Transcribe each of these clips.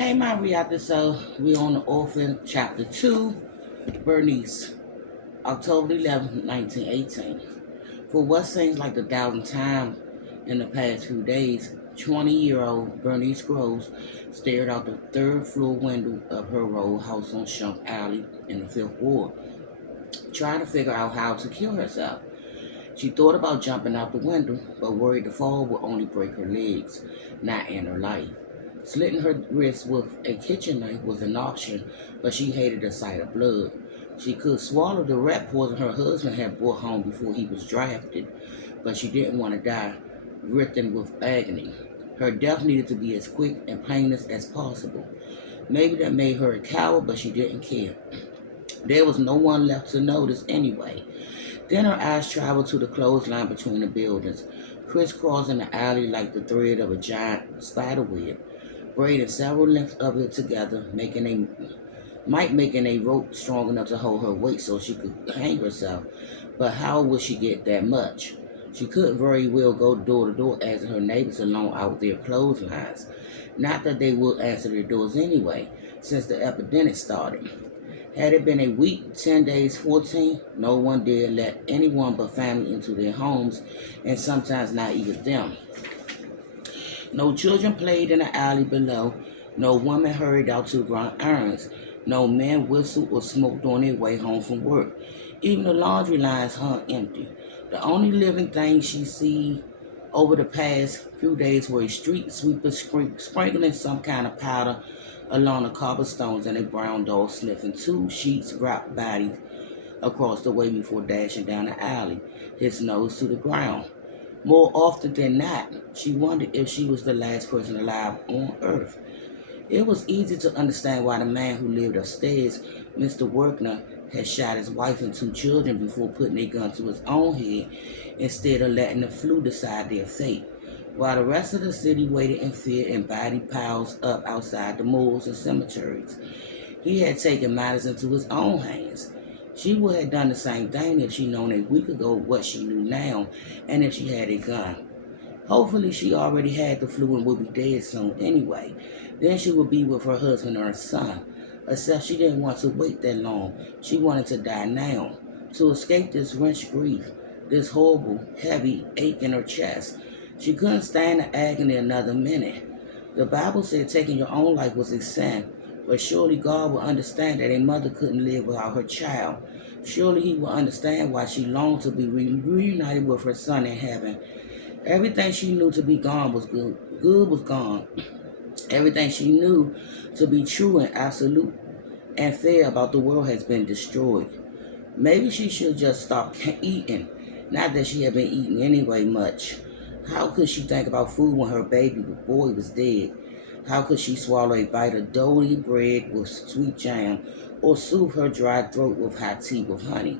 Hey, my reactor. So we on the Orphan chapter 2, Bernice, October 11th, 1918. For what seems like the thousandth time in the past few days, 20-year-old Bernice Groves stared out the third floor window of her old house on Shunk Alley in the Fifth Ward, trying to figure out how to kill herself. She thought about jumping out the window, but worried the fall would only break her legs, not end her life. Slitting her wrist with a kitchen knife was an option, but she hated the sight of blood. She could swallow the rat poison her husband had brought home before he was drafted, but she didn't want to die writhing with agony. Her death needed to be as quick and painless as possible. Maybe that made her a coward, but she didn't care. There was no one left to notice anyway. Then her eyes traveled to the clothesline between the buildings, crisscrossing the alley like the thread of a giant spider web, braiding several lengths of it together, making a rope strong enough to hold her weight so she could hang herself. But how would she get that much? She couldn't very well go door to door asking her neighbors to loan out their clotheslines. Not that they would answer their doors anyway, since the epidemic started. Had it been a week, 10 days, 14, no one dared let anyone but family into their homes, and sometimes not even them. No children played in the alley below. No women hurried out to run errands. No men whistled or smoked on their way home from work. Even the laundry lines hung empty. The only living thing she see over the past few days were a street sweeper sprinkling some kind of powder along the cobblestones and a brown dog sniffing two sheets wrapped bodies across the way before dashing down the alley, his nose to the ground. More often than not, she wondered if she was the last person alive on Earth. It was easy to understand why the man who lived upstairs, Mr. Workner, had shot his wife and two children before putting a gun to his own head instead of letting the flu decide their fate, while the rest of the city waited in fear in body piles up outside the morgues and cemeteries. He had taken matters into his own hands. She would have done the same thing if she'd known a week ago what she knew now, and if she had a gun. Hopefully, she already had the flu and would be dead soon anyway. Then she would be with her husband or her son. Except she didn't want to wait that long. She wanted to die now. To escape this wrenched grief, this horrible, heavy ache in her chest. She couldn't stand the agony another minute. The Bible said taking your own life was a sin, but surely God will understand that a mother couldn't live without her child. Surely He will understand why she longed to be reunited with her son in heaven. Everything she knew to be gone was good. Good was gone. Everything she knew to be true and absolute and fair about the world has been destroyed. Maybe she should just stop eating. Not that she had been eating anyway much. How could she think about food when her baby boy was dead? How could she swallow a bite of doughy bread with sweet jam or soothe her dry throat with hot tea with honey?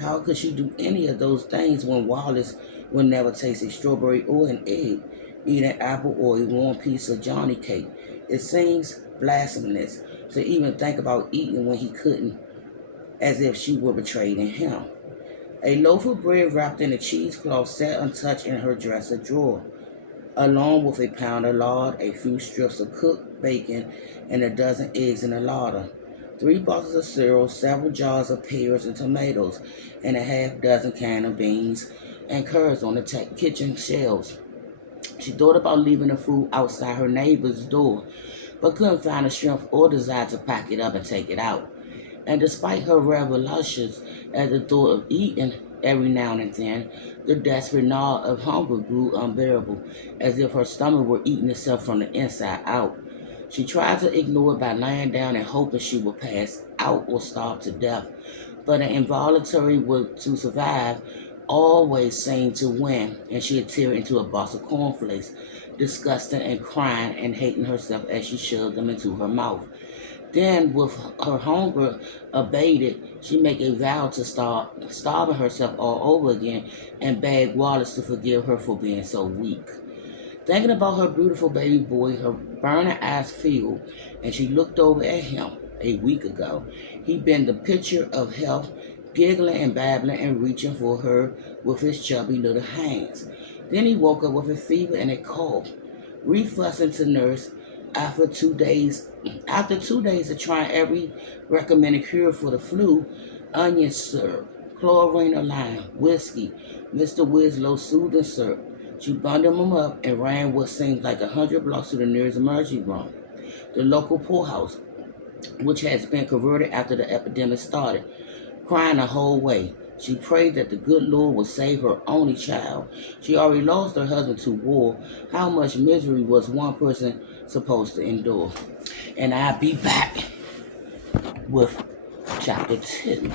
How could she do any of those things when Wallace would never taste a strawberry or an egg, eat an apple or a warm piece of Johnny cake? It seems blasphemous to even think about eating when he couldn't, as if she were betraying him. A loaf of bread wrapped in a cheesecloth sat untouched in her dresser drawer, along with a pound of lard, a few strips of cooked bacon, and a dozen eggs in a larder, 3 bottles of cereal, several jars of pears and tomatoes, and a half-dozen cans of beans and curds on the kitchen shelves. She thought about leaving the food outside her neighbor's door, but couldn't find the strength or desire to pack it up and take it out. And despite her revelations at the thought of eating every now and then, the desperate gnaw of hunger grew unbearable, as if her stomach were eating itself from the inside out. She tried to ignore it by lying down and hoping she would pass out or starve to death, but an involuntary will to survive always seemed to win, and she had teared into a box of cornflakes, disgusting and crying and hating herself as she shoved them into her mouth. Then, with her hunger abated, she made a vow to start starving herself all over again and begged Wallace to forgive her for being so weak. Thinking about her beautiful baby boy, her burning eyes filled, and she looked over at him a week ago. He'd been the picture of health, giggling and babbling and reaching for her with his chubby little hands. Then he woke up with a fever and a cough. Refusing to nurse, After 2 days of trying every recommended cure for the flu, onion syrup, chlorine lime, whiskey, Mr. Winslow soothing syrup, she bundled them up and ran what seemed like 100 blocks to the nearest emergency room, the local poorhouse, which has been converted after the epidemic started. Crying the whole way, she prayed that the good Lord would save her only child. She already lost her husband to war. How much misery was one person supposed to endure? And I'll be back with chapter 2.